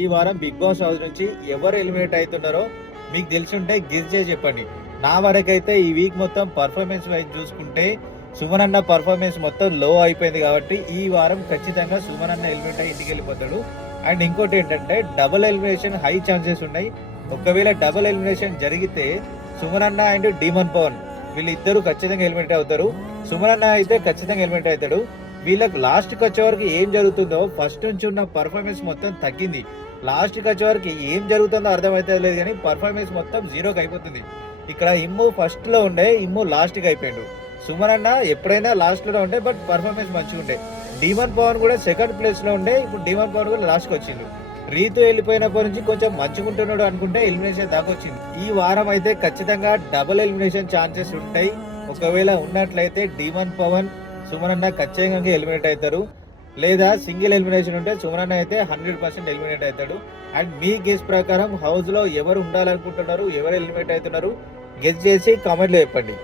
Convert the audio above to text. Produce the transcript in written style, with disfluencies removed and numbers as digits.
ఈ వారం big boss house నుంచి ఎవరు ఎలిమినేట్ అవుతున్నారో మీకు తెలిసి ఉంటే గెస్ చేసి చెప్పండి. నా వరకైతే ఈ వీక్ మొత్తం పర్ఫార్మెన్స్ వైజ్ చూసుకుంటే సుమన్ అన్న పర్ఫార్మెన్స్ మొత్తం లో అయిపోయింది కాబట్టి ఈ వారం ఖచ్చితంగా సుమన్ అన్న ఎలిమినేట్ అయ్యి ఇంటికి వెళ్ళిపోతాడు. అండ్ ఇంకోటి ఏంటంటే డబుల్ ఎలిమినేషన్ హై ఛాన్సెస్ ఉన్నాయి. ఒకవేళ డబుల్ ఎలిమినేషన్ జరిగితే సుమన్ అన్న అండ్ డీమన్ పవన్ వీళ్ళిద్దరూ ఖచ్చితంగా ఎలిమినేట్ అవుతారు. సుమన్ అన్న అయితే ఖచ్చితంగా ఎలిమినేట్ అవుతాడు. వీళ్ళకి లాస్ట్కి వచ్చే వరకు ఏం జరుగుతుందో ఫస్ట్ నుంచి ఉన్న పర్ఫార్మెన్స్ మొత్తం తగ్గింది. లాస్ట్కి వచ్చే వరకు ఏం జరుగుతుందో అర్థమైతే లేదు కానీ పర్ఫార్మెన్స్ మొత్తం జీరోకి అయిపోతుంది. ఇక్కడ ఇమ్ము ఫస్ట్ లో ఉండే, ఇమ్ము లాస్ట్కి అయిపోయాడు. సుమన్ అన్న ఎప్పుడైనా లాస్ట్ లో ఉండే బట్ పర్ఫార్మెన్స్ మంచిగా ఉండే. డీమన్ పవన్ కూడా సెకండ్ ప్లేస్ లో ఉండే, ఇప్పుడు డీమన్ పవన్ కూడా లాస్ట్కి వచ్చిండు. రీతు వెళ్ళిపోయినప్పటి నుంచి కొంచెం మంచిగుంటున్నాడు అనుకుంటే ఎలిమినేషన్ దాకా వచ్చింది. ఈ వారం అయితే ఖచ్చితంగా డబుల్ ఎలిమినేషన్ ఛాన్సెస్ ఉంటాయి. ఒకవేళ ఉన్నట్లయితే డీమన్ పవన్ సుమన్ అన్న ఖచ్చితంగా ఎలిమినేట్ అవుతారు. లేదా సింగిల్ ఎలిమినేషన్ ఉంటే సుమన్ అన్న అయితే 100% ఎలిమినేట్ అవుతాడు. అండ్ మీ గెస్ ప్రకారం హౌస్ లో ఎవరు ఉండాలనుకుంటున్నారు, ఎవరు ఎలిమినేట్ అవుతున్నారు గెస్ చేసి కామెంట్లో చెప్పండి.